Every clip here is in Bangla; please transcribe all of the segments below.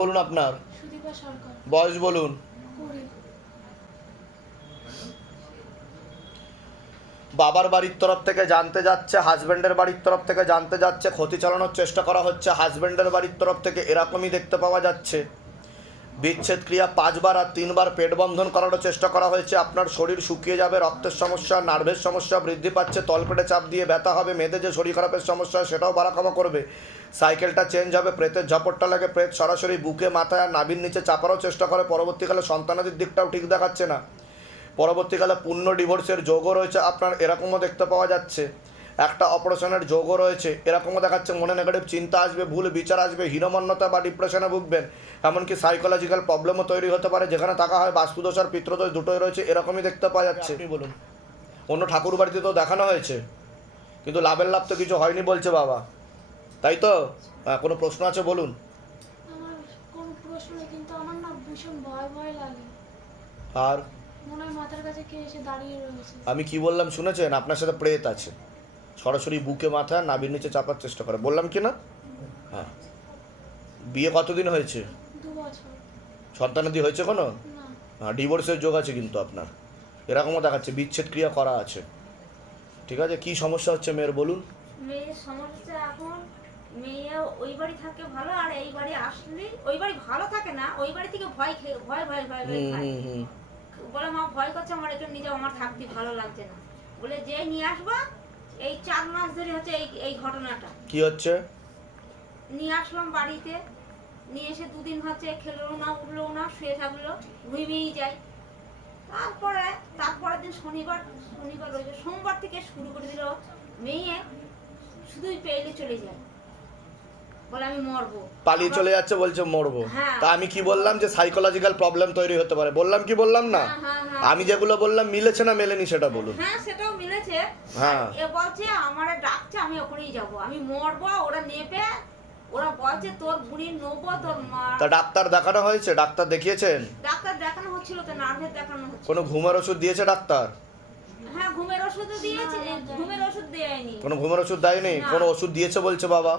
বলুন আপনার বয়স বলুন। বাবার বাড়ির তরফ থেকে জানতে যাচ্ছে, হাজব্যান্ডের বাড়ির তরফ থেকে জানতে যাচ্ছে, ক্ষতি চালানোর চেষ্টা করা হচ্ছে হাজব্যান্ডের বাড়ির তরফ থেকে, এরকমই দেখতে পাওয়া যাচ্ছে। বিচ্ছেদ ক্রিয়া 5 বার আর 3 বার পেট বন্ধন করারও চেষ্টা করা হয়েছে। আপনার শরীর শুকিয়ে যাবে, রক্তের সমস্যা, নার্ভের সমস্যা বৃদ্ধি পাচ্ছে, তলপেটে চাপ দিয়ে ব্যথা হবে, মেয়েদের যে শরীর খারাপের সমস্যা সেটাও বাড়াকামা করবে, সাইকেলটা চেঞ্জ হবে, প্রেতের ঝাপটটা লাগে, প্রেত সরাসরি বুকে মাথায় আর নাভির নিচে চাপারও চেষ্টা করে। পরবর্তীকালে সন্তানাদির দিকটাও ঠিক দেখাচ্ছে না। পরবর্তীকালে পূর্ণ ডিভোর্সের যোগও রয়েছে আপনার, এরকমও দেখতে পাওয়া যাচ্ছে। একটা অপারেশনের যোগও রয়েছে, এরকমও দেখাচ্ছে। মনে নেগেটিভ চিন্তা আসবে, ভুল বিচার আসবে, হীনমন্যতা বা ডিপ্রেশনে ভুগবেন, এমনকি সাইকোলজিক্যাল প্রবলেমও তৈরি হতে পারে। যেখানে থাকা হয় বাস্তুদোষ আর পিতৃদোষ দুটোই রয়েছে, এরকমই দেখতে পাওয়া যাচ্ছে। আপনি বলুন। অন্য ঠাকুর বাড়িতে তো দেখানো হয়েছে, কিন্তু লাভের লাভ তো কিছু হয়নি বলছে বাবা, তাই তো? কোনো প্রশ্ন আছে বলুন। আমার কোনো প্রশ্ন নেই, কিন্তু আমার না ভীষণ ভয় ভয় লাগে। আর মনে হয় মাথার কাছে কে এসে দাঁড়িয়ে রয়েছে। আমি কি বললাম শুনেছেন? আপনার সাথে প্রেত আছে, সরাসরি বুকে মাথায় নাভির নিচে চাপার চেষ্টা করে, বললাম কি না? হ্যাঁ। বিয়ে কতদিন হয়েছে? 2 বছর। সন্তানাদি হয়েছে কোনো? না। হ্যাঁ, ডিভোর্সের যোগ আছে কিন্তু আপনার, এরকমও দেখাচ্ছে, বিচ্ছেদ ক্রিয়া করা আছে। ঠিক আছে, কি সমস্যা হচ্ছে মেয়ের বলুন। মেয়ের সমস্যা এখন মেয়ে ওই বাড়ি থাকে ভালো, আর এই বাড়ি আসলে ওই বাড়ি ভালো থাকে না, ওই বাড়ি থেকে ভয় খেয়ে ভয় ভয় ভয় ভয় খায়। বলে মা ভয় করছে, আমার এখানে নিয়ে যাও, আমার থাকতে ভালো লাগছে না। বলে যে নিয়ে আসবা, এই 4 মাস ধরে হচ্ছে এই এই ঘটনাটা। কি হচ্ছে? নিয়ে আসলাম বাড়িতে, নিয়ে এসে 2 দিন হচ্ছে খেলো না, উঠলো না, শুয়ে থাকলো, ঘুমিয়েই যায়। তারপরের দিন শনিবার ওই যে সোমবার থেকে শুরু করে দিল, মেয়ে শুধুই পেলে চলে যায়, বলে আমি মরবো, পালিয়ে চলে যাচ্ছে, বলছে মরবো। হ্যাঁ। তা আমি কি বললাম যে সাইকোলজিক্যাল প্রবলেম তৈরি হতে পারে, বললাম কি বললাম না? হ্যাঁ। আমি যেগুলো বললাম মিলেছে না মেলেনি সেটা বলুন। হ্যাঁ, সেটাও মিলেছে। হ্যাঁ। এ বলছে আমারে ডাকছে, আমি ওখানেই যাব, আমি মরবো, ওরা নেবে, ওরা বলছে তোর বুড়ি নেবো, তোর মা। তা ডাক্তার দেখানো হয়েছে? ডাক্তার দেখিয়েছেন? ডাক্তার দেখানো হচ্ছিল, তো নার্ভের দেখানো হচ্ছে। কোনো ঘুমের ওষুধ দিয়েছে ডাক্তার? হ্যাঁ, ঘুমের ওষুধ দিয়েছে, ঘুমের ওষুধ দেয়নি। কোনো ঘুমের ওষুধ দেয়নি? না। কোনো ওষুধ দিয়েছে বলছে বাবা।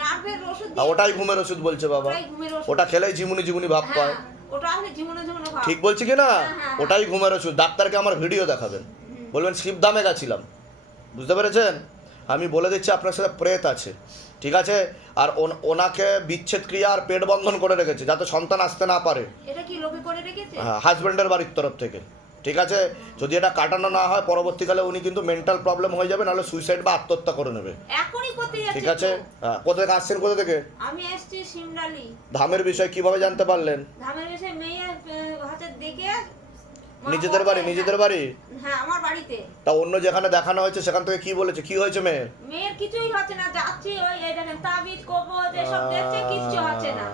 নার্ভের ওষুধ ওটাই ঘুমের ওষুধ বলছে বাবা। ওটাই ঘুমের ওষুধ। ওটা খেলেই ঝিমুনি ঝিমুনি ভাব হ্যাঁ, পায়। ওটা আসলে ঝিমুনো ঝিমুনো ভাব। ঠিক বলছি কি না? হ্যাঁ। ওটাই ঘুমের ওষুধ। ডাক্তারকে আমার ভিডিও দেখাবেন, বলবেন শিবধামে গেছিলাম, বুঝতে পেরেছেন? আমি বলে দিচ্ছি আপনার সাথে প্রেত আছে, ঠিক আছে? আর ওনাকে বিচ্ছেদ ক্রিয়া আর পেট বন্ধন করে রেখেছে যাতে সন্তান আসতে না পারে। এটা কি লোকে করে রেখেছে? হ্যাঁ, হাজব্যান্ডের বাড়ির তরফ থেকে, ঠিক আছে? যদি এটা কাটানো না হয় পরবর্তীকালে উনি কিন্তু মেন্টাল প্রবলেম হয়ে যাবে, নাহলে সুইসাইড বা আত্মহত্যা করে নেবে। এখনই করতে যাচ্ছে। ঠিক আছে? হ্যাঁ। কোথা থেকে আসছেন, কোথা থেকে? আমি এসেছি সিমডালি। ধামের বিষয় কিভাবে জানতে পারলেন? ধামের এসে মেয়ে হাতে দেখে নিজেদের বাড়ি? নিজেদের বাড়ি? হ্যাঁ, আমার বাড়িতে। তা অন্য যেখানে দেখানো হয়েছে সেখান থেকে কি বলেছে, কি হয়েছে মেয়ের? মেয়ের কিছুই হচ্ছে না, যাচ্ছি ওই এই দেখেন তাবিজ কবজ এসব দেখছে, কিচ্ছু হচ্ছে না।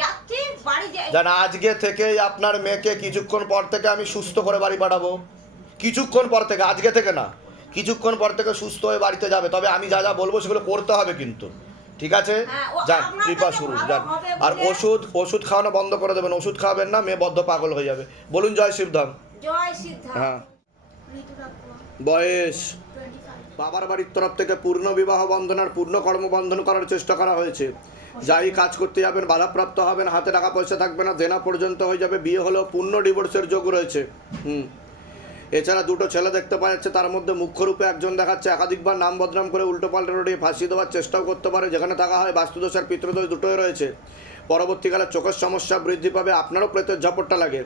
যাচ্ছি বাড়ি যাই। জানা আজকে থেকেই আপনার মেয়েকে কিছুক্ষণ পর থেকে আমি সুস্থ করে বাড়ি পাঠাবো। কিছুক্ষণ পর থেকে, আজকে থেকে না, কিছুক্ষণ পর থেকে সুস্থ হয়ে বাড়িতে যাবে। তবে আমি যা যা বলবো সেগুলো করতে হবে কিন্তু, ঠিক আছে? হ্যাঁ, যান, আপনার কৃপা কাছে শুরু, ভালো যান। হবে আর বলে- ওষুধ খাওয়ানো বন্ধ করে দেবেন। ওষুধ খাওয়াবেন না, মেয়ে বদ্ধ পাগল হয়ে যাবে। বলুন জয় শিবধাম। জয় সিদ্ধা। হ্যাঁ। ঋতু রাখবো বয়স? 25। বাবার বাড়ির তরফ থেকে পূর্ণ বিবাহ বন্ধন আর পূর্ণ কর্মবন্ধন করার চেষ্টা করা হয়েছে। যাই কাজ করতে যাবেন বাধাপ্রাপ্ত হবেন, হাতে টাকা পয়সা থাকবে না, দেনা পর্যন্ত হয়ে যাবে। বিয়ে হলেও পূর্ণ ডিভোর্সের যোগ রয়েছে। এছাড়া 2টো ছেলে দেখতে পাওয়া যাচ্ছে, তার মধ্যে মুখ্য রূপে একজন দেখাচ্ছে একাধিকবার নাম বদনাম করে উল্টো পাল্টা রোডে ফাঁসিয়ে দেওয়ার চেষ্টাও করতে পারে। যেখানে থাকা হয় বাস্তুদোষ আর পিতৃদোষ দুটোই রয়েছে। পরবর্তীকালে চোখের সমস্যা বৃদ্ধি পাবে, আপনারও প্রেতের ঝাপটটা লাগে,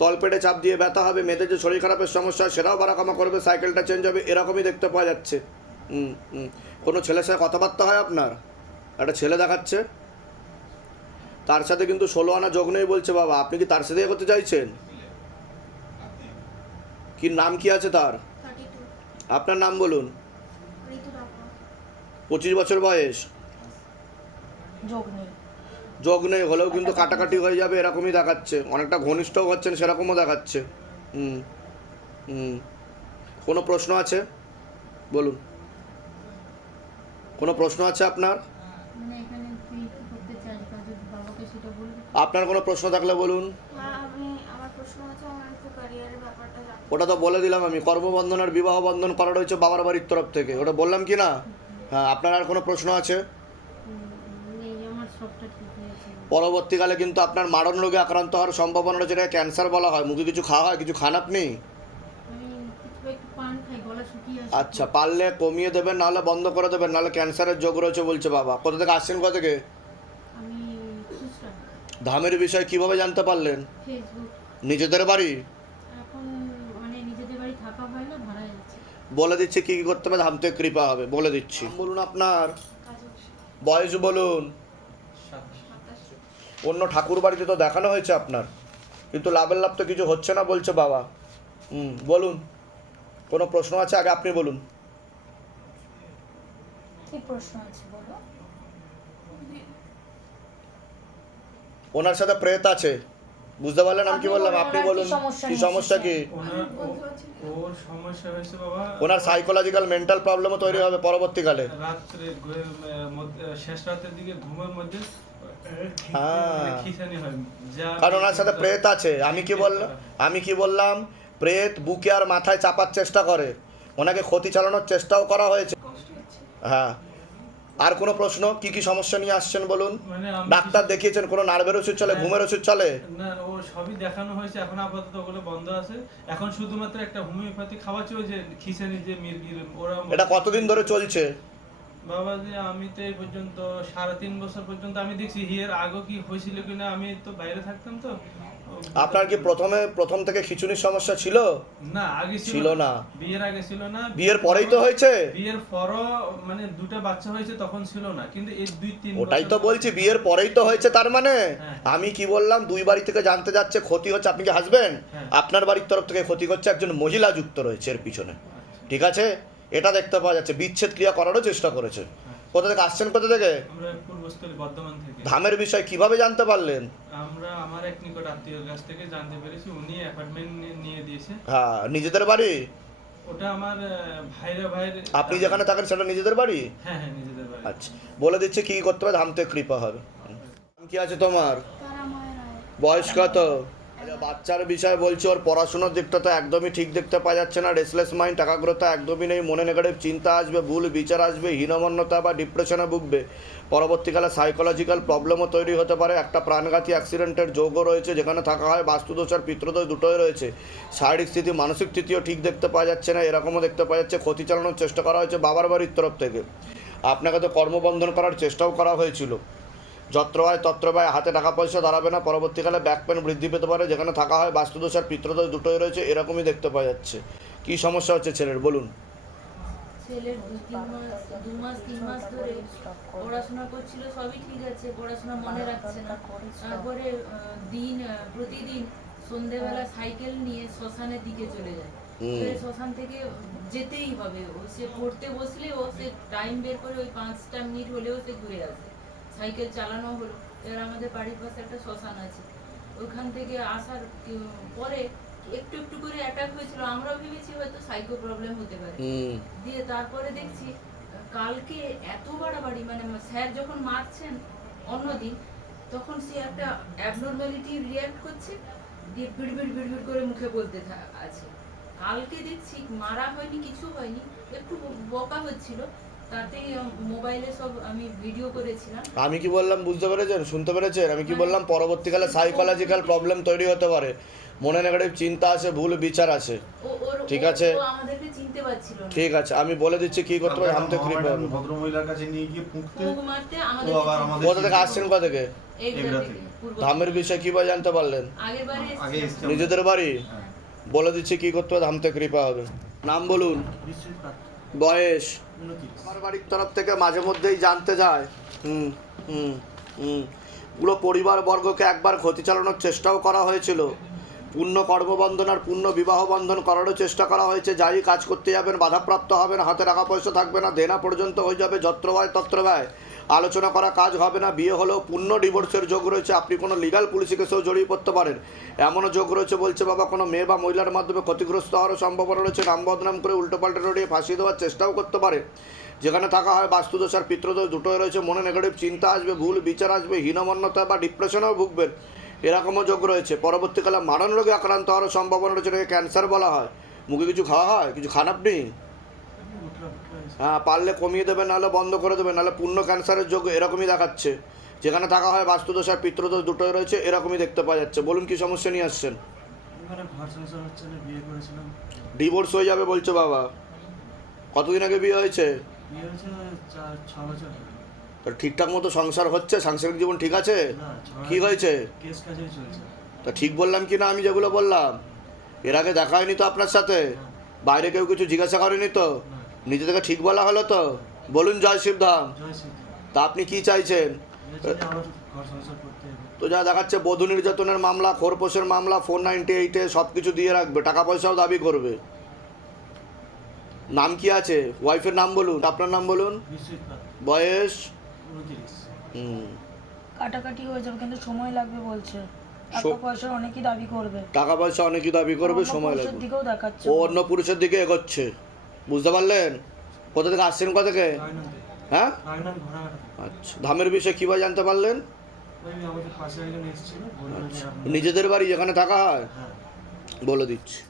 তলপেটে চাপ দিয়ে ব্যথা হবে, মেয়েদের যে শরীর খারাপের সমস্যা সেটাও বাড়াকামা করবে, সাইকেলটা চেঞ্জ হবে, এরকমই দেখতে পাওয়া যাচ্ছে। কোনো ছেলের সাথে কথাবার্তা হয় আপনার? একটা ছেলে দেখাচ্ছে, তার সাথে কিন্তু 16 আনা যোগ নেই বলছে বাবা। আপনি কি তার সাথে করতে চাইছেন? কি নাম কি আছে তার? 32। আপনার নাম বলুন। ঋতু রাখবো। 25 বছর বয়স। যোগ নেই হলেও কিন্তু কাটাকাটি হয়ে যাবে, এরকমই দেখাচ্ছে। অনেকটা ঘনিষ্ঠও হচ্ছেন সেরকমও দেখাচ্ছে। কোনো প্রশ্ন আছে বলুন। কোনো প্রশ্ন আছে আপনার? মানে এখানে তুই কি করতে চাস বা যদি বাবাকে সেটা বলবি। আপনার কোনো প্রশ্ন থাকলে বলুন। আমার প্রশ্ন আছে, আমার একটু ক্যারিয়ারের ব্যাপারটা জানতে। ওটা তো বলে দিলাম আমি, কর্মবন্ধন আর বিবাহ বন্ধন করা রয়েছে বাবার বাড়ির তরফ থেকে, ওটা বললাম কি না? হ্যাঁ। আপনার আর কোনো প্রশ্ন আছে? এই আমার সবটা ঠিক হয়েছে। পরবর্তীকালে কিন্তু আপনার মারণ রোগে আক্রান্ত হওয়ার সম্ভাবনা রয়েছে, যেটাকে ক্যান্সার বলা হয়। মুখে কিছু খাওয়া হয়, কিছু খান আপনি? আমি কিছু একটু পান খাই, গলা শুকিয়ে আসে। আচ্ছা, পারলে কমিয়ে দেবেন, নাহলে বন্ধ করে দেবেন, নাহলে ক্যান্সারের যোগ রয়েছে বলছে বাবা। কোথা থেকে আসছেন, কোথা থেকে? আমি খুচরা ধামের বিষয় কিভাবে জানতে পারলেন? ফেসবুক। নিজেদের বাড়ি? এখন মানে নিজেদের বাড়ি থাকা হয় না, ভাড়া যাচ্ছে। বলে দিচ্ছি কি কি করতে হবে, ধাম থেকে কৃপা হবে, বলে দিচ্ছি। বলুন আপনার বয়স বলুন। অন্য ঠাকুর বাড়িতে তো দেখানো হয়েছে আপনার, কিন্তু লাভের লাভ তো কিছু হচ্ছে না বলছে বাবা। বলুন, কোনো প্রশ্ন আছে? আগে আপনি বলুন। কি প্রশ্ন আছে বলো? ওনার সাথে প্রেত আছে, বুঝতে পারলেন? আমি কি বললাম, আপনি বলুন কি সমস্যা কি? ওর সমস্যা হয়েছে বাবা, ওনার সাইকোলজিক্যাল মেন্টাল প্রবলেমও তৈরি হবে পরবর্তীকালে। রাত্রে শেষ রাতের দিকে ঘুমের মধ্যে হ্যাঁ, খিঁচানি হয়, যা কারণ ওনার সাথে প্রেত আছে। আমি কি বললাম, প্রেত বুকে আর মাথায় চাপার চেষ্টা করে, ওনাকে ক্ষতি চালানোর চেষ্টাও করা হয়েছে। কষ্ট হচ্ছে। হ্যাঁ, আর কোনো প্রশ্ন? কি কি সমস্যা নিয়ে আসছেন বলুন? মানে আমি ডাক্তার দেখিয়েছেন? কোনো নার্ভের ওষুধ চলে, ঘুমের ওষুধ চলে? না, ও সবই দেখানো হয়েছে, এখন আপাতত ওগুলো বন্ধ আছে। এখন শুধুমাত্র একটা হোমিওপ্যাথি খাওয়াচ্ছে, ওই যে খিঁচানি যে মির্গির ওরা। এটা কতদিন ধরে চলছে? বাবা যে আমি তো এই পর্যন্ত 3.5 বছর পর্যন্ত আমি দেখছি। এর আগে কি হয়েছিল কিনা, আমি তো বাইরে থাকতাম তো। আপনার কি প্রথম থেকে খিচুনির সমস্যা ছিল? না, আগে ছিল না। বিয়ের আগে ছিল না। বিয়ের পরেই তো হয়েছে। বিয়ের পরও মানে দুটো বাচ্চা হয়েছে, তখন ছিল না, কিন্তু এই 2-3 ওটাই তো বলছি, বিয়ের পরেই তো হয়েছে তার মানে। হ্যাঁ। আমি কি বললাম, দুই বাড়ি থেকে জানতে যাচ্ছে, ক্ষতি হচ্ছে। আপনি কি হাসবেন? হ্যাঁ। আপনার বাড়ির তরফ থেকে ক্ষতি করছে, একজন মহিলা যুক্ত রয়েছে এর পিছনে, ঠিক আছে? এটা দেখতে পাওয়া যাচ্ছে। বিচ্ছেদ ক্রিয়া করারও চেষ্টা করেছে। কোথা থেকে আসছেন, কোথা থেকে? আমরা পূর্বস্থলী বর্ধমান থেকে। ধামের বিষয় কিভাবে জানতে পারলেন? আমরা আমার এক নিকট আত্মীয়র কাছ থেকে জানতে পেরেছি, উনি অ্যাপার্টমেন্ট নিয়ে দিয়েছে। হ্যাঁ, নিজেদের বাড়ি? ওটা আমার ভাইয়ের। আপনি যেখানে থাকেন সেটা নিজেদের বাড়ি? হ্যাঁ হ্যাঁ, নিজেদের বাড়ি। আচ্ছা, বলে দিচ্ছে কি কি করতে হবে, ধাম থেকে কৃপা হবে। কি আছে তোমার? তারা মায়ের আয়। বয়স কত? আচ্ছা, বাচ্চার বিষয় বলছি, ওর পড়াশোনার দিকটা তো একদমই ঠিক দেখতে পাওয়া যাচ্ছে না। রেসলেস মাইন্ড, একাগ্রতা একদমই নেই, মনে নেগেটিভ চিন্তা আসবে, ভুল বিচার আসবে, হীনমন্যতা বা ডিপ্রেশনে ভুগবে। পরবর্তীকালে সাইকোলজিক্যাল প্রবলেমও তৈরি হতে পারে। একটা প্রাণঘাতী অ্যাক্সিডেন্টের যোগও রয়েছে, যেখানে থাকা হয় বাস্তুদোষ আর পিতৃদোষ দুটোই রয়েছে। শারীরিক স্থিতি, মানসিক স্থিতিও ঠিক দেখতে পাওয়া যাচ্ছে না, এরকমও দেখতে পাওয়া যাচ্ছে। ক্ষতি চালানোর চেষ্টা করা হয়েছে বাবার বাড়ির তরফ থেকে। আপনাকে তো কর্মবন্ধন করার চেষ্টাও করা হয়েছিল। যত্রবায় তত্রবায়, হাতে টাকা পয়সা দাঁড়াবে না। পরবর্তীকালে ব্যাক পেন বৃদ্ধি পেতে পারে, যেখানে থাকা হয় বাস্তুদোষ আর পিতৃদোষ দুটোই রয়েছে, এরকমই দেখতে পাওয়া যাচ্ছে। কি সমস্যা হচ্ছে ছেলের বলুন? ছেলের 2-3 মাস ধরে পড়াশোনা করছিল, সবই ঠিক আছে, পড়াশোনা মনে রাখছে না। তারপরে প্রতিদিন সন্ধেবেলা সাইকেল নিয়ে শ্মশানের দিকে চলে যায়। শ্মশান থেকে যেতেই হবে, ও সে পড়তে বসলে ও সে টাইম বের করে ওই 5টা মিনিট হলেও সে ঘুরে আসে। সাইকেল চালানো হলো। এবার আমাদের বাড়ির পাশে একটা শ্মশান আছে, ওখান থেকে আসার পরে একটু একটু করে অ্যাটাক হয়েছিল। আমরাও ভেবেছি হয়তো সাইকো প্রবলেম হতে পারে। দিয়ে তারপরে দেখছি কালকে এত বাড়াবাড়ি, মানে স্যার যখন মারছেন অন্যদিন, তখন সে একটা অ্যাবনর্মালিটি রিঅ্যাক্ট করছে, দিয়ে বিড়বিড় করে মুখে বলতে আছে। কালকে দেখছি মারা হয়নি, কিছু হয়নি, একটু বকা হচ্ছিল, তাতেই মোবাইলে সব আমি ভিডিও করেছিলাম। আমি কি বললাম বুঝতে পেরেছেন, শুনতে পেরেছেন? আমি কি বললাম, পরবর্তীকালে সাইকোলজিক্যাল প্রবলেম তৈরি হতে পারে, মনে নেগেটিভ চিন্তা আছে, ভুল বিচার আছে, ঠিক আছে? ও আমাদেরকে চিনতে পারছিল না। ঠিক আছে, আমি বলে দিচ্ছি কি করতে হবে, ধাম থেকে কৃপা হবে। ভদ্রমহিলার কাছে নিয়ে গিয়ে পুঁকতে ফুঁক মারতে ও আমাদের আবার আমাদের কোথা থেকে আসছেন, কোথা থেকে? এগুলা থেকে। ধামের বিষয় কিভাবে জানতে পারলেন? আগের বারে আগে এসেছিলাম। নিজেদের বাড়ি? হ্যাঁ। বলে দিচ্ছি কি করতে হবে, ধাম থেকে কৃপা হবে। নাম বলুন, বয়স? আমার বাড়ির তরফ থেকে মাঝে মধ্যেই জানতে যায়। হুম হুম হুম পুরো পরিবারবর্গকে একবার ক্ষতি চালানোর চেষ্টাও করা হয়েছিল। পূর্ণ কর্মবন্ধন আর পূর্ণ বিবাহ বন্ধন করারও চেষ্টা করা হয়েছে। যাই কাজ করতে যাবেন বাধাপ্রাপ্ত হবেন, হাতে টাকা পয়সা থাকবে না, দেনা পর্যন্ত হয়ে যাবে, যত্রবায় তত্রবায়, আলোচনা করা কাজ হবে না। বিয়ে হলেও পূর্ণ ডিভোর্সের যোগ রয়েছে। আপনি কোনো লিগাল পুলিশি কেসেও জড়িয়ে পড়তে পারেন, এমনও যোগ রয়েছে বলছে বাবা। কোনো মেয়ে বা মহিলার মাধ্যমে ক্ষতিগ্রস্ত হওয়ারও সম্ভাবনা রয়েছে। নাম বদনাম করে উল্টোপাল্টা রড়িয়ে ফাঁসিয়ে দেওয়ার চেষ্টাও করতে পারে। যেখানে থাকা হয় বাস্তুদোষ আর পিতৃদোষ দুটোই রয়েছে। মনে নেগেটিভ চিন্তা আসবে, ভুল বিচার আসবে, হীনমন্যতা বা ডিপ্রেশনেও ভুগবেন, এরকমও যোগ রয়েছে। পরবর্তীকালে মারণ রোগে আক্রান্ত হওয়ার সম্ভাবনা রয়েছে, এটাকে ক্যান্সার বলা হয়। মুখে কিছু খাওয়া হয়, কিছু খান আপনি? হ্যাঁ, পারলে কমিয়ে দেবেন, নাহলে বন্ধ করে দেবেন, নাহলে পূর্ণ ক্যান্সারের যোগ এরকমই দেখাচ্ছে। যেখানে থাকা হয় বাস্তুদোষ আর পিতৃদোষ দুটোই রয়েছে, এরকমই দেখতে পাওয়া যাচ্ছে। বলুন কি সমস্যা নিয়ে আসছেন? এখানে ঘর সংসার হচ্ছে না, বিয়ে করেছিলাম, ডিভোর্স হয়ে যাবে বলছো বাবা? কতদিন আগে বিয়ে হয়েছে? বিয়ে হয়েছে 4-6 বছর হলো। তা ঠিকঠাক মতো সংসার হচ্ছে? সাংসারিক জীবন ঠিক আছে? না, ঝগড়া- কি হয়েছে? কেস কাজেই চলছে। তা ঠিক বললাম কি না আমি যেগুলো বললাম? এর আগে দেখা হয়নি তো আপনার সাথে? বাইরে কেউ কিছু জিজ্ঞাসা করেনি তো? না, নিজে থেকে ঠিক বলা হলো তো? বলুন জয় শিবধাম। জয় শ্রী তা আপনি কি চাইছেন? আবার ঘর সংসার করতে হবে। তো যা দেখাচ্ছে বধূ নির্যাতনের মামলা, খোরপোশের মামলা, 498-এ সব কিছু দিয়ে রাখবে, টাকা পয়সাও দাবি করবে। নাম কি আছে? ওয়াইফের নাম বলুন, আপনার নাম বলুন। বিশ্বজিৎ পাত্র, বয়স? 29। হুম। কাটাকাটি হয়ে যাবে কিন্তু সময় লাগবে বলছে। টাকা সো- পয়সার অনেকই দাবি করবে। টাকা পয়সা অনেকই দাবি করবে, অন্য সময় পুরুষের লাগবে। দিকেও দেখাচ্ছে। ও অন্য পুরুষের দিকে এগোচ্ছে, বুঝতে পারলেন? কোথা থেকে আসছেন, কোথা থেকে? রাগনাথে, হ্যাঁ, রাগনাথ ঘোড়াঘাটা। আচ্ছা। ধামের বিষয়ে কীভাবে জানতে পারলেন? ওই আমাদের পাশে একজন এসেছিল, বললো যে আচ্ছা। আপনার- নিজেদের বাড়ি যেখানে থাকা হয়? হ্যাঁ। বলে দিচ্ছি।